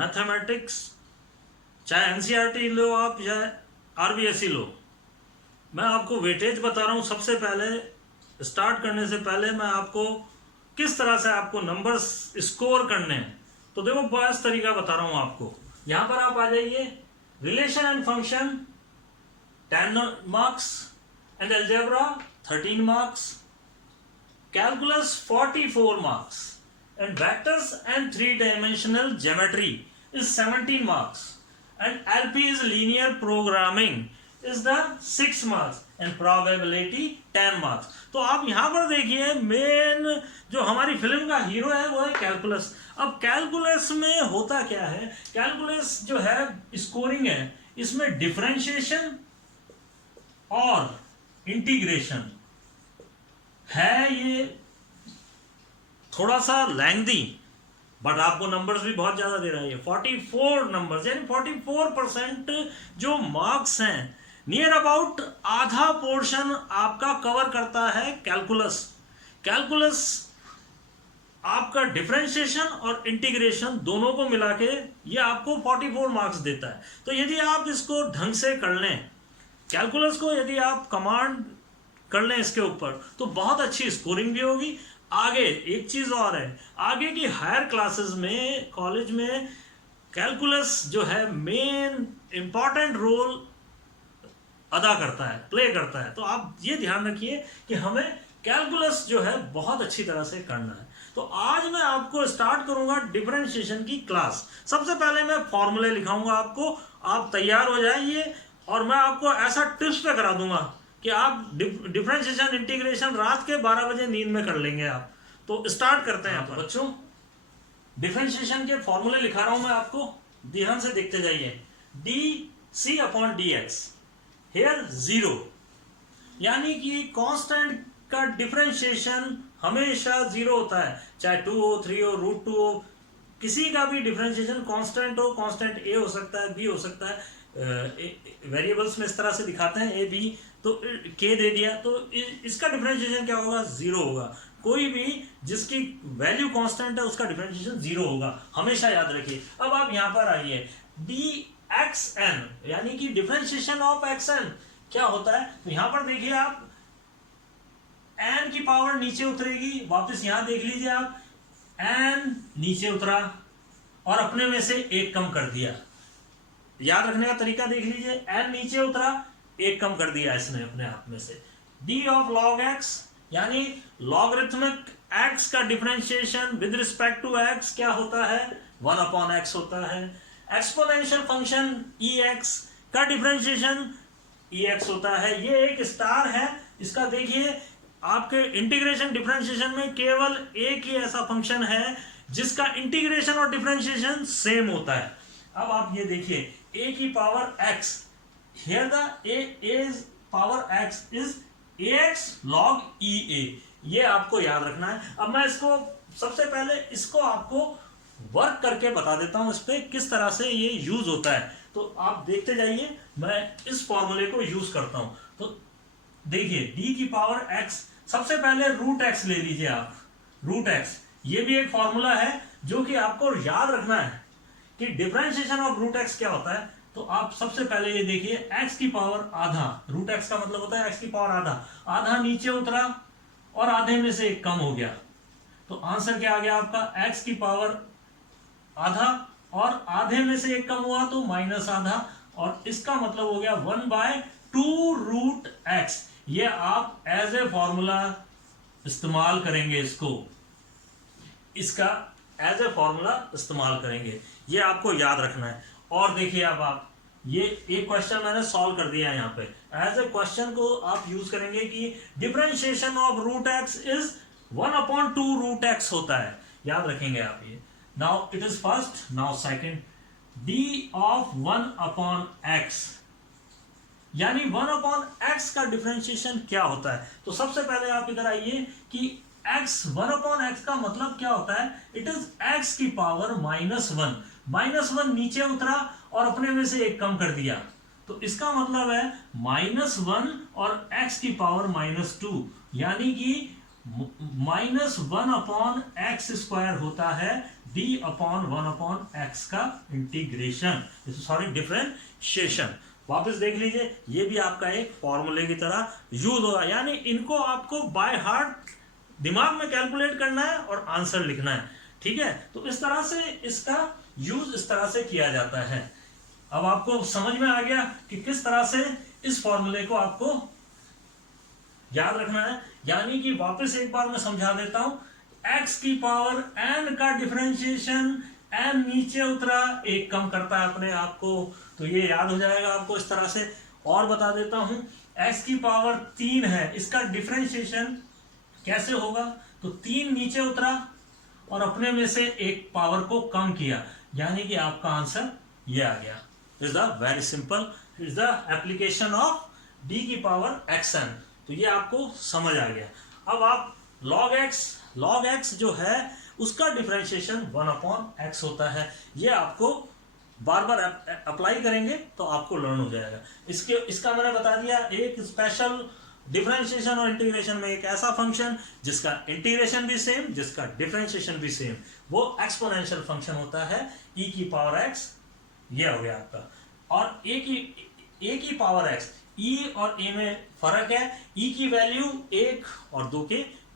Mathematics, चाहे NCERT लो आप, चाहे आरबीएसई लो, मैं आपको वेटेज बता रहा हूँ। सबसे पहले स्टार्ट करने से पहले मैं आपको किस तरह से आपको नंबर्स स्कोर करने हैं, तो देखो बस तरीका बता रहा हूँ आपको। यहाँ पर आप आ जाइए, relation and function 10 marks, and algebra 13 marks, calculus 44 marks, and vectors and three-dimensional geometry is 17 marks, and LP is linear programming is the 6 marks, and probability 10 marks। तो आप यहाँ पर देखिए मेन जो हमारी फिल्म का हीरो है वो है कैलकुलस। अब कैलकुलस में होता क्या है, कैलकुलस जो है स्कोरिंग है, इसमें डिफरेंशिएशन और इंटीग्रेशन है। ये थोड़ा सा लेंथी, बट आपको नंबर्स भी बहुत ज्यादा दे रहा है। 44 नंबर्स यानी 44% जो मार्क्स हैं, नियर अबाउट आधा पोर्शन आपका कवर करता है कैलकुलस। कैलकुलस आपका डिफरेंशिएशन और इंटीग्रेशन दोनों को मिला के ये आपको 44 मार्क्स देता है। तो यदि आप इसको ढंग से कर लें, कैलकुलस को यदि आप कमांड कर लें इसके ऊपर, तो बहुत अच्छी स्कोरिंग भी होगी। आगे एक चीज और है, आगे की हायर क्लासेस में, कॉलेज में कैलकुलस जो है मेन इंपॉर्टेंट रोल अदा करता है, प्ले करता है। तो आप ये ध्यान रखिए कि हमें कैलकुलस जो है बहुत अच्छी तरह से करना है। तो आज मैं आपको स्टार्ट करूंगा डिफरेंशिएशन की क्लास। सबसे पहले मैं फॉर्मूले लिखाऊंगा आपको, आप तैयार हो जाइए, और मैं आपको ऐसा टिप्स पे करा दूंगा कि आप डिफरेंशिएशन इंटीग्रेशन रात के 12 बजे नींद में कर लेंगे आप। तो स्टार्ट करते हैं आप बच्चों। डिफरेंशिएशन के फॉर्मूले लिखा रहा हूं मैं आपको, ध्यान से देखते जाइए। D C upon D X, here 0, यानी कि कांस्टेंट का डिफरेंशिएशन हमेशा 0 होता है, चाहे 2 हो, 3 हो, √2 हो, किसी का भी डिफरेंशिएशन कांस्टेंट हो, कांस्टेंट ए हो सकता है, बी हो सकता है। वेरिएबल्स में इस तरह से दिखाते हैं, ए बी, तो के दे दिया, तो इसका डिफरेंशिएशन क्या होगा, 0 होगा। कोई भी जिसकी वैल्यू कांस्टेंट है उसका डिफरेंशिएशन 0 होगा, हमेशा याद रखिए। अब आप यहां पर आइए, डी एक्स एन, यानी कि डिफरेंशिएशन ऑफ एक्स एन क्या होता है, तो यहां पर देखिए आप, एन की पावर नीचे उतरेगी, वापस यहां देख लीजिए आप, एन नीचे उतरा और अपने में से एक कम कर दिया। याद रखने का तरीका देख लीजिए, एन नीचे उतरा, एक कम कर दिया इसने अपने आप में से। डी ऑफ लॉग एक्स, यानी लॉगरिथमिक एक्स का differentiation with respect to X क्या होता है, 1 अपॉन एक्स होता है। एक्सपोनेंशियल फंक्शन ई एक्स का डिफरेंशिएशन ई एक्स होता है। ये एक स्टार है, इसका देखिए आपके इंटीग्रेशन डिफरेंशिएशन में केवल एक ही ऐसा फंक्शन है जिसका इंटीग्रेशन और डिफरेंशिएशन सेम होता है। अब आप ये देखिए, a की power x, here the a power x is ax log ea, ये आपको याद रखना है। अब मैं इसको सबसे पहले इसको आपको वर्क करके बता देता हूं, इस पे किस तरह से ये यूज होता है। तो आप देखते जाइए, मैं इस फॉर्मूले को यूज करता हूं। तो देखिए, d की पावर x, सबसे पहले √x ले लीजिए आप, √x, ये भी एक फॉर्मूला है जो कि आपको याद रखना है कि डिफरेंशिएशन ऑफ √x क्या होता है। तो आप सबसे पहले ये देखिए, x की पावर आधा, √x का मतलब होता है x की पावर आधा, आधा नीचे उतरा और आधे में से एक कम हो गया, तो आंसर क्या आ गया आपका, x की पावर आधा और आधे में से एक कम हुआ तो माइनस आधा, और इसका मतलब हो गया 1/2 √x। ये आप एज ए फॉर्मूला इस्तेमाल करेंगे, इसका एज ए फॉर्मूला इस्तेमाल करेंगे, ये आपको याद रखना है। और देखिए अब आप ये एक क्वेश्चन मैंने सॉल्व कर दिया यहाँ पे, एज ए क्वेश्चन को आप यूज करेंगे कि differentiation of √x is 1/2 √x होता है, याद रखेंगे आप ये। Now it is first, now second, d of 1/x, यानी 1/x का डिफरेंशिएशन क्या होता है। तो सबसे पहले आप इधर आइए कि x 1/x का मतलब क्या होता है, इट इज x की पावर -1, -1 नीचे उतरा और अपने में से एक कम कर दिया, तो इसका मतलब है -1 और x की पावर -2, यानी कि -1/x² होता है डी अपॉन 1/x का इंटीग्रेशन, सॉरी डिफरेंशिएशन। वापस देख लीजिए, ये भी आपका एक फॉर्मूले की तरह यूज होगा, यानी इनको आपको बाय हार्ट दिमाग में कैलकुलेट करना है और आंसर लिखना है, ठीक है। तो इस तरह से इसका यूज इस तरह से किया जाता है। अब आपको समझ में आ गया कि किस तरह से इस फॉर्मूले को आपको याद रखना है। यानी कि वापस एक बार मैं समझा देता हूं, x की पावर n का डिफरेंशिएशन, n नीचे उतरा, एक कम करता है अपने आप को, तो ये याद हो जाएगा आपको इस तरह से। और बता देता हूं, x की पावर 3 है, इसका डिफरेंशिएशन कैसे होगा, तो 3 नीचे उतरा और अपने में से एक पावर को कम किया, यानी कि आपका आंसर ये आ गया। Is the very simple, is the application of d की पावर xn। तो ये आपको समझ आ गया। अब आप log x जो है उसका डिफरेंशिएशन 1/x होता है, ये आपको बार बार अप्लाई करेंगे तो आपको लर्न हो जाएगा। इसका मैंने बता दिया, एक स्पेशल डिफरेंशिएशन और इंटीग्रेशन में एक ऐसा फंक्शन जिसका इंटीग्रेशन भी सेम, जिसका डिफरेंशिएशन भी सेम, वो एक्सपोनेंशियल फंक्शन होता है e की पावर x, ये हो गया आपका। और a की पावर x, e और a में फर्क है, e की वैल्यू 1 और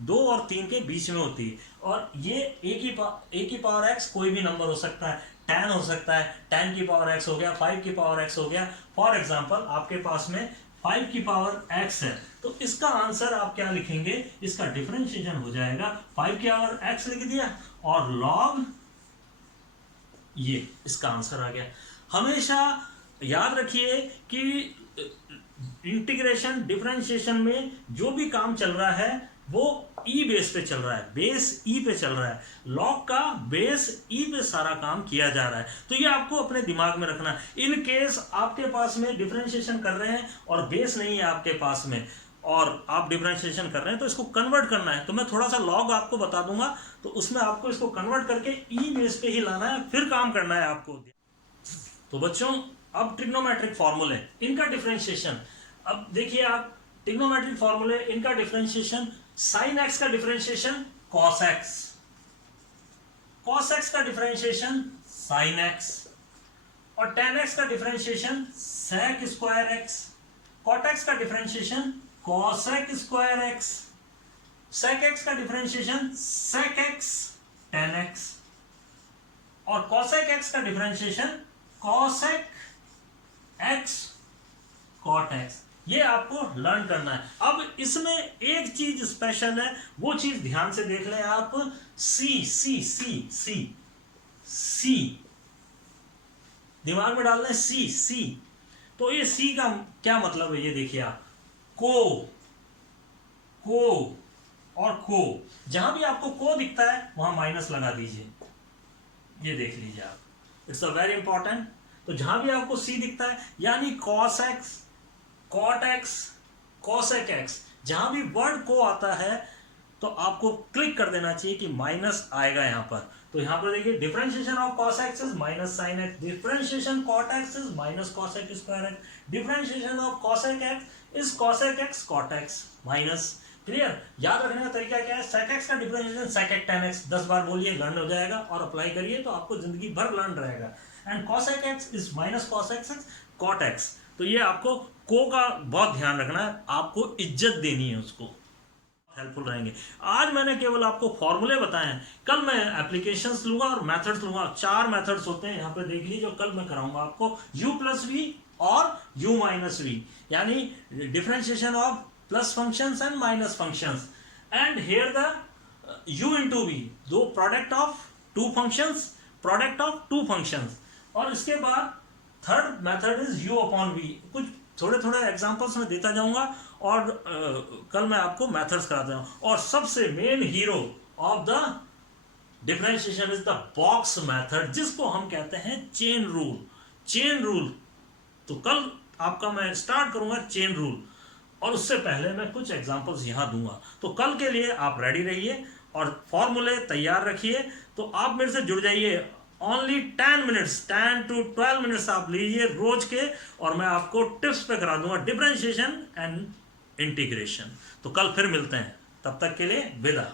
2 और 3 के बीच में होती है, और ये a की पावर x कोई भी नंबर हो सकता है, 10 हो सकता है, 10 की पावर x हो गया, 5 की पावर x हो गया। फॉर एग्जांपल आपके पास में 5 की पावर x है, तो इसका आंसर आप क्या लिखेंगे, इसका डिफरेंशिएशन हो जाएगा 5 की पावर x लिख दिया और log, ये इसका आंसर आ गया। हमेशा याद रखिए कि इंटीग्रेशन डिफरेंशिएशन में जो भी काम चल रहा है वो ई बेस पे चल रहा है, बेस ई पे चल रहा है, लॉग का बेस ई पे सारा काम किया जा रहा है। तो ये आपको अपने दिमाग में रखना है। इन केस आपके पास में डिफरेंशिएशन कर रहे हैं और बेस नहीं है आपके पास में, और आप डिफरेंशिएशन कर रहे हैं तो इसको कन्वर्ट करना है, तो मैं थोड़ा सा लॉग आपको बता दूंगा, तो उसमें आपको इसको कन्वर्ट करके ई बेस पे ही लाना है, फिर काम करना है आपको। तो बच्चों, अब ट्रिग्नोमेट्रिक फॉर्मूले, इनका डिफरेंशिएशन, अब देखिए आप, ट्रिग्नोमेट्रिक फॉर्मूले, इनका डिफरेंशिएशन, साइन एक्स का differentiation cos x, cos x का डिफरेंशिएशन साइन एक्स, और टेन एक्स का differentiation sec square x, cot x का differentiation cosec square x, sec x का differentiation sec x tan x, और cosec x का differentiation cosec x cot x. ये आपको learn करना है। अब इसमें एक चीज स्पेशल है, वो चीज ध्यान से देख लें आप, सी सी सी सी सी, दिमाग में डाल लें सी सी। तो ये सी का क्या मतलब है, ये देखिए आप, को और को, जहां भी आपको को दिखता है वहां माइनस लगा दीजिए, ये देख लीजिए आप, इट्स अ वेरी इंपॉर्टेंट। तो जहां भी आपको सी दिखता है, यानी cos X, cot X, cosec X, जहां भी वर्ड को आता है तो आपको क्लिक कर देना चाहिए कि माइनस आएगा यहां पर। तो यहां पर देखिए, differentiation of cos x is minus sine x, differentiation cot x is minus cosec square x, differentiation of cosec x is cosec x cot x minus. Clear? याद रखने का तरीका क्या है, सेक एक्स का डिफरेंशिएशन सेक टेन एक्स, 10 बार बोलिए, learn हो जाएगा, और अप्लाई करिए तो आपको जिंदगी भर लर्न रहेगा। And cosec x is minus cosec x cot x. तो ये आपको को का बहुत ध्यान रखना है, आपको इज्जत देनी है, उसको हेल्पफुल रहेंगे। आज मैंने केवल आपको फॉर्मूले बताए हैं, कल मैं एप्लीकेशंस लूंगा और मेथड्स लूंगा। 4 मेथड्स होते हैं, यहाँ पे देख लीजिए, कल मैं कराऊंगा आपको u प्लस वी और u माइनस वी, यानी differentiation of plus functions and minus functions, and here the u into v, दो product of two functions, product of two functions. और इसके बाद third method is u upon v. कुछ थोड़े थोड़े examples में देता जाऊंगा और कल मैं आपको मेथड्स कराता जाऊंगा। और सबसे main hero of the differentiation is the box method, जिसको हम कहते हैं चेन रूल। चेन रूल, तो कल आपका मैं स्टार्ट करूंगा चेन रूल, और उससे पहले मैं कुछ एग्जांपल्स यहां दूंगा। तो कल के लिए आप रेडी रहिए और फॉर्मूले तैयार रखिए। तो आप मेरे से जुड़ जाइए, ओनली 10 मिनट्स, 10 to 12 मिनट्स आप लीजिए रोज के, और मैं आपको टिप्स पे करा दूंगा डिफरेंशिएशन एंड इंटीग्रेशन। तो कल फिर मिलते हैं, तब तक के लिए विदा।